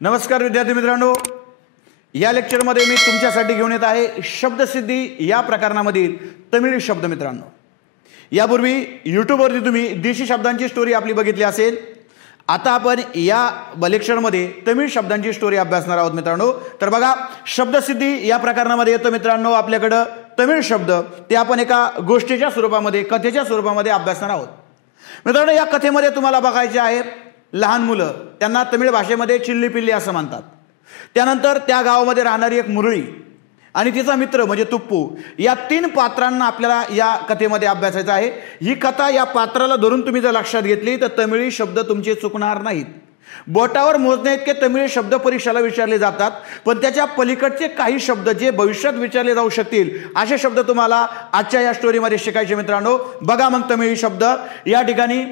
नमस्कार विद्यार्थी मित्रांनो, या लेक्चरमध्ये मी तुमच्यासाठी घेऊन येत आहे शब्दसिद्धी या प्रकरणामधील तमिळ शब्द. मित्रांनो, यापूर्वी यूट्यूबवरती तुम्ही देशी शब्दांची स्टोरी आपली बघितली असेल. आता आपण या लेक्चरमध्ये तमिळ शब्दांची स्टोरी अभ्यासणार आहोत. मित्रांनो, तर बघा, शब्दसिद्धी या प्रकरणामध्ये येतो मित्रांनो आपल्याकडे तमिळ शब्द. ते आपण एका गोष्टीच्या स्वरूपामध्ये, कथेच्या स्वरूपामध्ये अभ्यासणार आहोत. मित्रांनो, या कथेमध्ये तुम्हाला बघायचे आहे लहान मुलं, त्यांना तमिळ भाषेमध्ये चिल्ली पिल्ली असं म्हणतात. त्यानंतर त्या गावामध्ये राहणारी एक मुरळी आणि तिचा मित्र म्हणजे तुप्पू, या तीन पात्रांना आपल्याला या कथेमध्ये अभ्यासायचं आहे. ही कथा या पात्राला धरून तुम्ही जर लक्षात घेतली तर तमिळी शब्द तुमचे चुकणार नाहीत. बोटावर मोजणे इतके तमिळी शब्द परीक्षेला विचारले जातात, पण त्याच्या पलीकडचे काही शब्द जे भविष्यात विचारले जाऊ शकतील असे शब्द तुम्हाला आजच्या या स्टोरीमध्ये शिकायचे. मित्रांनो, बघा मग तमिळी शब्द. या ठिकाणी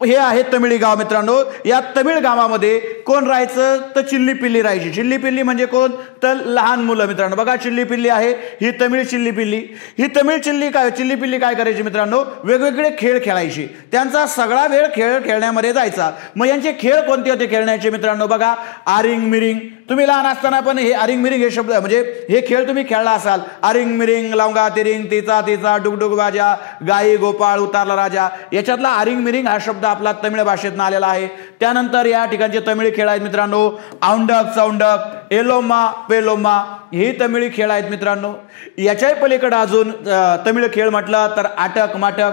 हे आहे तमिळी गाव. मित्रांनो, या तमिळ गावामध्ये कोण राहायचं तर चिल्ली पिल्ली राहायची. चिल्ली पिल्ली म्हणजे कोण तर लहान मुलं. मित्रांनो, बघा, चिल्ली पिल्ली आहे, ही तमिळ चिल्ली पिल्ली. ही तमिळ चिल्ली पिल्ली काय करायची मित्रांनो, वेगवेगळे खेळ खेळायची. त्यांचा सगळा वेळ खेळ खेळण्यामध्ये जायचा. मग यांचे खेळ कोणते होते खेळण्याचे मित्रांनो, बघा, आरिंग मिरिंग. तुम्ही लहान असताना पण हे आरिंग मिरिंग हे शब्द म्हणजे हे खेळ तुम्ही खेळला असाल. आरिंग मिरिंग, लावंगा तिरिंग, तिचा तिचा, डुगडुग बाजा, गाई गोपाळ, उतारला राजा, याच्यातला आरिंग मिरिंग हा शब्द आपला तमिळ भाषेतून आलेला आहे. त्यानंतर या ठिकाणचे तमिळी खेळ आहेत मित्रांनो, औंडक चौंडक, एलोमा पेलोमा, हे तमिळी खेळ आहेत. मित्रांनो, याच्याही पलीकडे अजून तमिळ खेळ म्हटलं तर आटक माटक.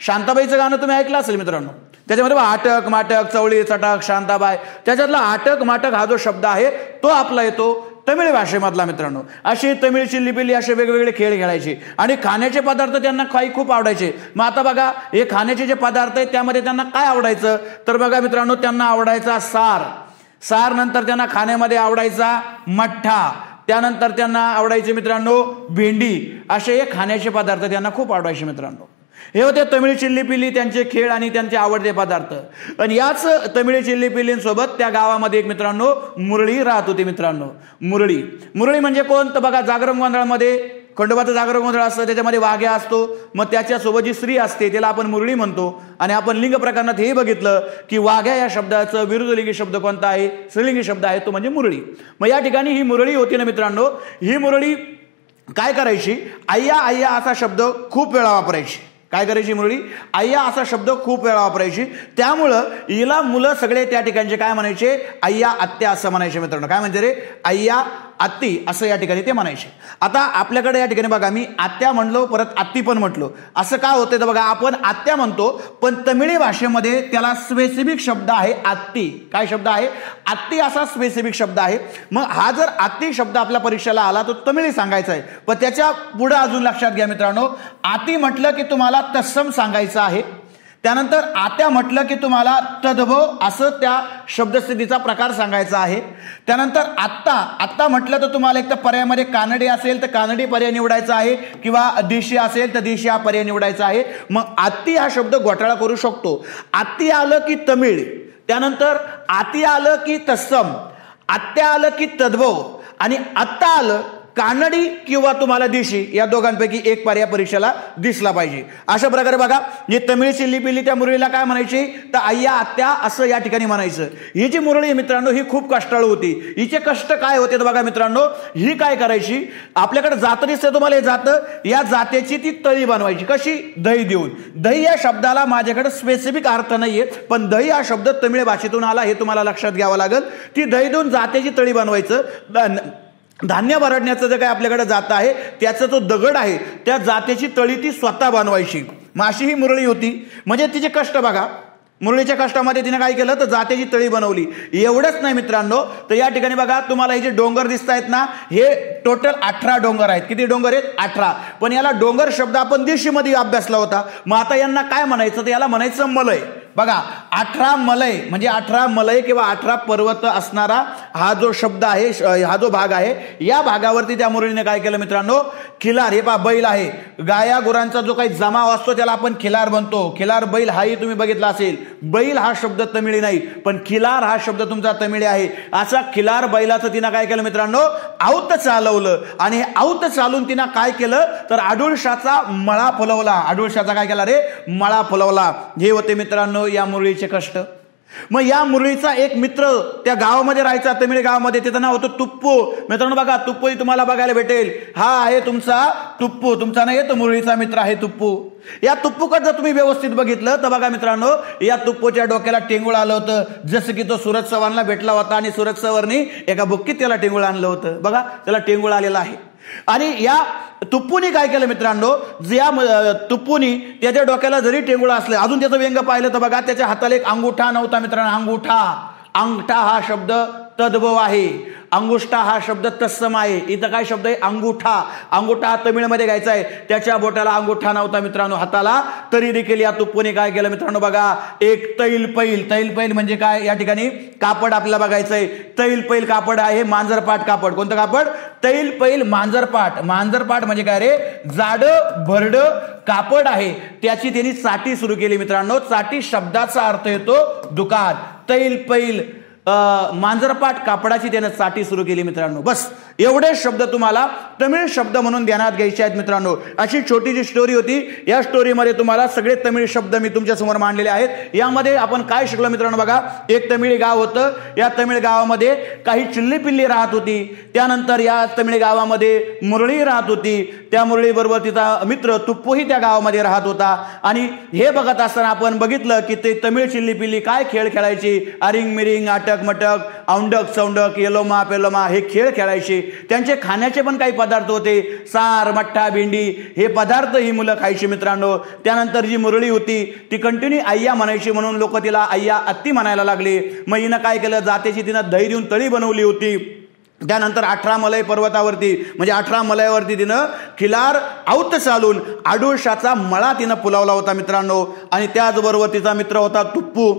शांताबाईचं गाणं तुम्ही ऐकलं असेल मित्रांनो, त्याच्यामध्ये आटक माटक, चवळी चटक, शांताबाई, त्याच्यातला आटक माटक हा जो शब्द आहे तो आपला येतो तमिळ भाषेमधला. मित्रांनो, अशी तमिळ चिल्ली पिल्ली असे वेगवेगळे खेळ खेळायचे आणि खाण्याचे पदार्थ त्यांना काही खूप आवडायचे. मग आता बघा, हे खाण्याचे जे पदार्थ आहेत त्यामध्ये त्यांना काय आवडायचं तर बघा मित्रांनो, त्यांना आवडायचा सार, नंतर त्यांना खाण्यामध्ये आवडायचा मठ्ठा, त्यानंतर त्यांना आवडायचे मित्रांनो भेंडी. असे हे खाण्याचे पदार्थ त्यांना खूप आवडायचे. मित्रांनो, हे होते तमिळ चिल्ली पिल्ली, त्यांचे खेळ आणि त्यांचे आवडते पदार्थ. आणि याच तमिळ चिल्ली पिल्लींसोबत त्या गावामध्ये एक मित्रांनो मुरळी राहत होती. मित्रांनो, मुरळी म्हणजे कोण तर बघा, जागरण गोंधळामध्ये खंडोबाचं जागरण गोंधळ असतं, त्याच्यामध्ये वाघ्या असतो. मग त्याच्यासोबत जी स्त्री असते त्याला आपण मुरळी म्हणतो. आणि आपण लिंग प्रकरणात हे बघितलं की वाघ्या या शब्दाचं विरुद्धलिंगी शब्द कोणता आहे, स्त्रीलिंगी शब्द आहे तो म्हणजे मुरळी. मग या ठिकाणी ही मुरळी होती ना मित्रांनो, ही मुरळी काय करायची, आय्या आय्या असा शब्द खूप वेळा वापरायची. काय करायची मुरळी, आय्या असा शब्द खूप वेळा वापरायची. त्यामुळं हिला मुलं सगळे त्या ठिकाणचे काय म्हणायचे, आय्या आत्या असं म्हणायचे. मित्रांनो, काय म्हणजे रे, आय्या आत्ती असं या ठिकाणी ते म्हणायचे. आता आपल्याकडे या ठिकाणी बघा, मी आत्या म्हणलो परत आत्ती पण म्हटलो. असं काय होतंय तर बघा, आपण आत्या म्हणतो पण तमिळी भाषेमध्ये त्याला स्पेसिफिक शब्द आहे आत्ती. काय शब्द आहे, आत्ती असा स्पेसिफिक शब्द आहे. मग हा जर आत्ती शब्द आपल्या परीक्षेला आला तो तमिळी सांगायचा आहे. पण त्याच्या पुढे अजून लक्षात घ्या मित्रांनो, आती म्हटलं की तुम्हाला तत्सम सांगायचं आहे. त्यानंतर आत्या म्हटलं की तुम्हाला तद्भव असं त्या शब्दस्थितीचा प्रकार सांगायचा आहे. त्यानंतर आत्ता म्हटलं तर तुम्हाला एक तर पर्यायामध्ये कानडी असेल तर कानडी पर्याय निवडायचा आहे, किंवा देशी असेल तर देशी हा पर्याय निवडायचा आहे. मग आत्ती हा शब्द घोटाळा करू शकतो. आत्ती आलं की तमिळ, त्यानंतर आती आलं की तत्सम, आत्या आलं की तद्भव, आणि आत्ता आलं कानडी किंवा तुम्हाला देशी, या दोघांपैकी एक पर्याय परीक्षेला दिसला पाहिजे. अशा प्रकारे बघा, जे तमिळ चिल्ली पिल्ली त्या मुरळीला काय म्हणायची तर आय्या आत्या असं या ठिकाणी म्हणायचं. ही जी मुरळी मित्रांनो ही खूप कष्टाळू होती. हिचे कष्ट काय होते तर बघा मित्रांनो, ही काय करायची, आपल्याकडे जातं दिसतं तुम्हाला, हे जातं, या जात्याची ती तळी बनवायची. कशी, दही देऊन. दही या शब्दाला माझ्याकडे स्पेसिफिक अर्थ नाहीये, पण दही हा शब्द तमिळ भाषेतून आला हे तुम्हाला लक्षात घ्यावं लागेल. ती दही देऊन जात्याची तळी बनवायचं. धान्य भरडण्याचं जे काही आपल्याकडे जात आहे त्याचा जो दगड आहे त्या जात्याची तळी ती स्वतः बनवायची. मग अशी ही मुरळी होती. म्हणजे तिचे कष्ट बघा, मुरळीच्या कष्टामध्ये तिने काय केलं तर जात्याची तळी बनवली. एवढंच नाही मित्रांनो, तर या ठिकाणी बघा तुम्हाला हे जे डोंगर दिसत आहेत ना, हे टोटल 18 डोंगर आहेत. किती डोंगर आहेत, 18. पण याला डोंगर शब्द आपण देशीमध्ये अभ्यासला होता. मग आता यांना काय म्हणायचं तर याला म्हणायचं मलय. बघा, 18 मलय म्हणजे 18 मलय किंवा 18 पर्वत असणारा हा जो शब्द आहे, हा जो भाग आहे, या भागावरती त्या मुरळीने काय केलं मित्रांनो, खिलार. हे पहा, बैल आहे, गाया गुरांचा जो काही जमाव असतो त्याला आपण खिलार बनतो. खिलार बैल हाही तुम्ही बघितला असेल. बैल हा शब्द तमिळी नाही, पण खिलार हा शब्द तुमचा तमिळी आहे. असा खिलार बैलाचं तिनं काय केलं मित्रांनो, आऊत चालवलं. आणि हे आऊत चालून तिनं काय केलं तर आडुळशाचा मळा फुलवला. आडुळशाचा काय केला रे, मळा फुलवला. हे होते मित्रांनो या मुरळीचे कष्ट. मग या मुरळीचा एक मित्र त्या गावामध्ये राहायचा, तमिळ गावामध्ये, त्याचं नाव होतं तुप्पू. मित्रांनो बघा, तुप्पूही तुम्हाला बघायला भेटेल. हा आहे तुमचा तुप्पू, तुमचा नाही, तो मुरळीचा मित्र आहे तुप्पू. या तुप्पूकडे जर तुम्ही व्यवस्थित बघितलं तर बघा मित्रांनो, या तुप्पूच्या डोक्याला टेंगुळ आलं होतं, जसं की तो सूरज चव्हाणला भेटला होता आणि सूरज चव्हाणनी एका बुक्कीत त्याला टेंगुळ आणलं होतं. बघा, त्याला टेंगुळ आलेला आहे. आणि या तुप्पूनी काय केलं मित्रांनो, या तुप्पूनी त्याच्या डोक्याला जरी टेंगुळ असलं, अजून त्याचं व्यंग पाहिलं तर बघा, त्याच्या हाताला एक अंगुठा नव्हता मित्रांनो. अंगठा हा शब्द तद्भव आहे, अंगुष्ठा हा शब्द तत्सम आहे. इथं काय शब्द आहे? अंगुठा. अंगुठा हा तमिळमध्ये घ्यायचा आहे. त्याच्या बोटाला अंगुठा नव्हता मित्रांनो हाताला, तरी देखील या तुप्पूने काय केलं मित्रांनो बघा, एक तैलपैल म्हणजे काय, या ठिकाणी कापड आपल्याला बघायचंय. तैलपैल कापड आहे, मांजरपाट कापड. कोणतं कापड? तैलपैल मांजरपाट. मांजरपाट म्हणजे काय रे? जाड भरड कापड आहे. त्याची त्यांनी चाटी सुरू केली मित्रांनो. चाटी शब्दाचा अर्थ येतो दुकान. तैलपैल मांजरपाट कापडाची त्यानं चाटी सुरू केली मित्रांनो. बस एवढे शब्द तुम्हाला तमिळ शब्द म्हणून ध्यानात घ्यायचे आहेत मित्रांनो. अशी छोटीशी स्टोरी होती. या स्टोरीमध्ये तुम्हाला सगळे तमिळ शब्द मी तुमच्या समोर मांडलेले आहेत. यामध्ये आपण काय शिकलो मित्रांनो बघा, एक तमिळ गाव होतं. या तमिळ गावामध्ये काही चिल्ली पिल्ली राहत होती. त्यानंतर या तमिळ गावामध्ये मुरळी राहत होती. त्या मुरळी बरोबर तिचा मित्र तुप्पूही त्या गावामध्ये राहत होता. आणि हे बघत असताना आपण बघितलं की ते तमिळ चिल्ली पिल्ली काय खेळ खेळायची. अरिंग मिरिंग, अटक मटक, औंडक चौंडक, येलोमा पेलोमा हे खेळ खेळायचे. त्यांचे खाण्याचे पण काही पदार्थ होते, सार मठ्ठा भेंडी हे पदार्थ ही मुलं खायची मित्रांनो. त्यानंतर जी मुरळी होती ती कंटिन्यू आय्या म्हणायची, म्हणून लोक तिला आय्या अत्ती म्हणायला लागले. मग हिनं काय केलं, जातेची तिनं दही देऊन तळी बनवली होती. त्यानंतर 18 मलय पर्वतावरती म्हणजे 18 मलयावरती तिनं खिलार आऊत चालून आडुळशाचा मळा तिनं पुलावला होता मित्रांनो. आणि त्याचबरोबर तिचा मित्र होता तुप्पू.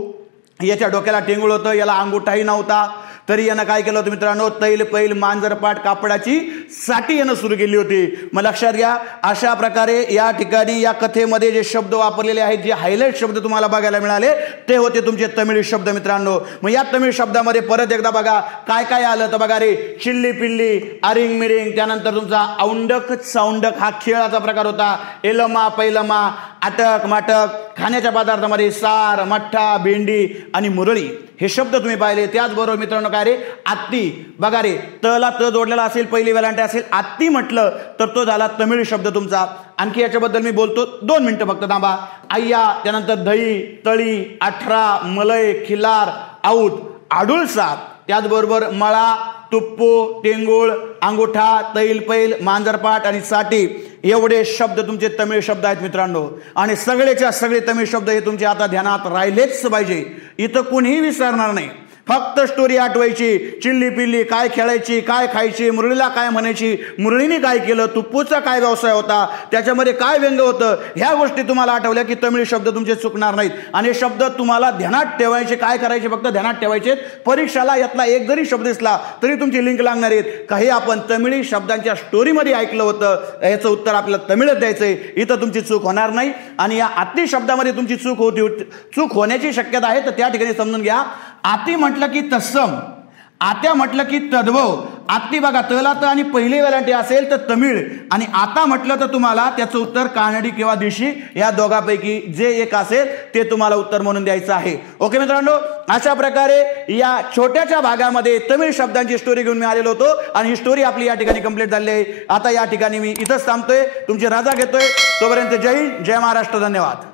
याच्या डोक्याला टेंगुळ होतं, याला अंगुठाही नव्हता. तरी यानं काय केलं होतं मित्रांनो, तैलपैल मांजरपाट कापडाची साठी यानं सुरू केली होती. मग लक्षात घ्या, अशा प्रकारे या ठिकाणी या कथेमध्ये जे शब्द वापरलेले आहेत, जे हायलाइट शब्द तुम्हाला बघायला मिळाले, ते होते तुमचे तमिळ शब्द मित्रांनो. मग या तमिळ शब्दामध्ये परत एकदा बघा काय काय आलं तर बघा रे, चिल्ली पिल्ली, अरिंग मिरिंग, त्यानंतर तुमचा औंडक चौंडक हा खेळाचा प्रकार होता. एलमा पैलमा, अटक माटक, खाण्याच्या पदार्थामध्ये सार मठ्ठा भेंडी आणि मुरळी हे शब्द तुम्ही पाहिले. त्याचबरोबर मित्रांनो काय रे, आत्ती. बघा रे, तला त जोडलेला असेल, पहिली वेलांटी असेल, आत्ती म्हटलं तर तो झाला तमिळ शब्द तुमचा. आणखी याच्याबद्दल मी बोलतो, 2 मिनिटं फक्त थांबा. आय्या, त्यानंतर दही, तळी, 18 मलय, खिलार, आऊत, आडुळसा, त्याचबरोबर मळा, तुप्पू, टेंगुळ, अंगुठा, तैलपैल, मांजरपाट आणि साठी एवढे शब्द तुमचे तमिळ शब्द आहेत मित्रांनो. आणि सगळेच्या सगळे तमिळ शब्द हे तुमचे आता ध्यानात राहिलेच पाहिजे. इथं कुणीही विसरणार नाही. फक्त स्टोरी आठवायची. चिल्ली पिल्ली काय खेळायची, काय खायची, मुरळीला काय म्हणायची, मुरळीने काय केलं, तुप्पूचा काय व्यवसाय होता, त्याच्यामध्ये काय व्यंग होतं, ह्या गोष्टी तुम्हाला आठवल्या की तमिळ शब्द तुमचे चुकणार नाहीत. आणि हे शब्द तुम्हाला ध्यानात ठेवायचे. काय करायचे, फक्त ध्यानात ठेवायचे. परीक्षाला यातला एक जरी शब्द दिसला तरी तुमची लिंक लागणार आहेत. काही आपण तमिळी शब्दांच्या स्टोरीमध्ये ऐकलं होतं, याचं उत्तर आपल्याला तमिळच द्यायचंय. इथं तुमची चूक होणार नाही. आणि या आत्ती शब्दामध्ये तुमची चूक होण्याची शक्यता आहे. तर त्या ठिकाणी समजून घ्या, आती म्हटलं की तत्सम, आत्या म्हटलं की तद्भव. आत्ती बघा तला तर आणि पहिली वेलांटी असेल तर तमिळ, आणि आता म्हटलं तर तुम्हाला त्याचं उत्तर कानडी किंवा देशी या दोघांपैकी जे एक असेल ते तुम्हाला उत्तर म्हणून द्यायचं आहे. ओके मित्रांनो, अशा प्रकारे या छोट्याच्या भागामध्ये तमिळ शब्दांची स्टोरी घेऊन मी आलेलो होतो. आणि ही स्टोरी आपली या ठिकाणी कंप्लीट झाली आहे. आता या ठिकाणी मी इथंच थांबतोय, तुमची रजा घेतोय. तोपर्यंत जय हिंद, जय महाराष्ट्र, धन्यवाद.